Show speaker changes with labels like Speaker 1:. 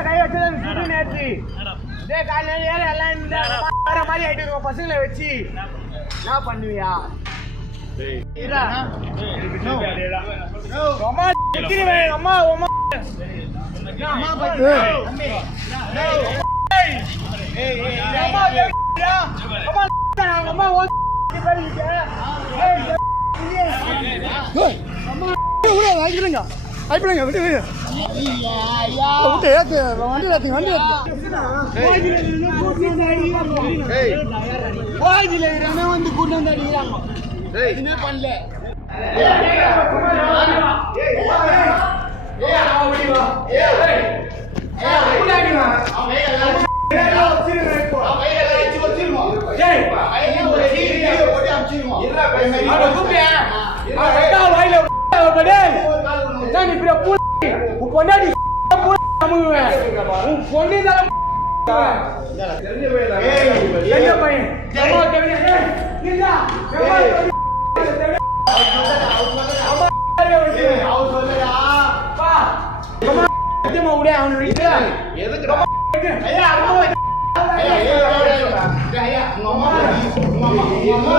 Speaker 1: கை வச்சது அந்த சுடு நேர்த்தி. டேய் காலையில ஏற எல்லாம் இந்த வேற மாதிரி ஆயிட்டு இருக்கோம் பசங்களை வச்சு. என்ன பண்ணுவியா. அம்மா அம்மா அம்மா.
Speaker 2: வாங்கிடுங்க வாங்கிடுங்க விட்டு விட்டு ஏத்து வண்டி ஏத்து. வண்டி
Speaker 1: கோயில இருக்கிறவங்க வந்து கூட்டு வந்து அடிக்கிறாங்க. எதுவுமே பண்ணல. பொண்டாடி பொண்ணு என்ன பையன் எம்மா தேவையா? ஏய், நில்லா. எம்மா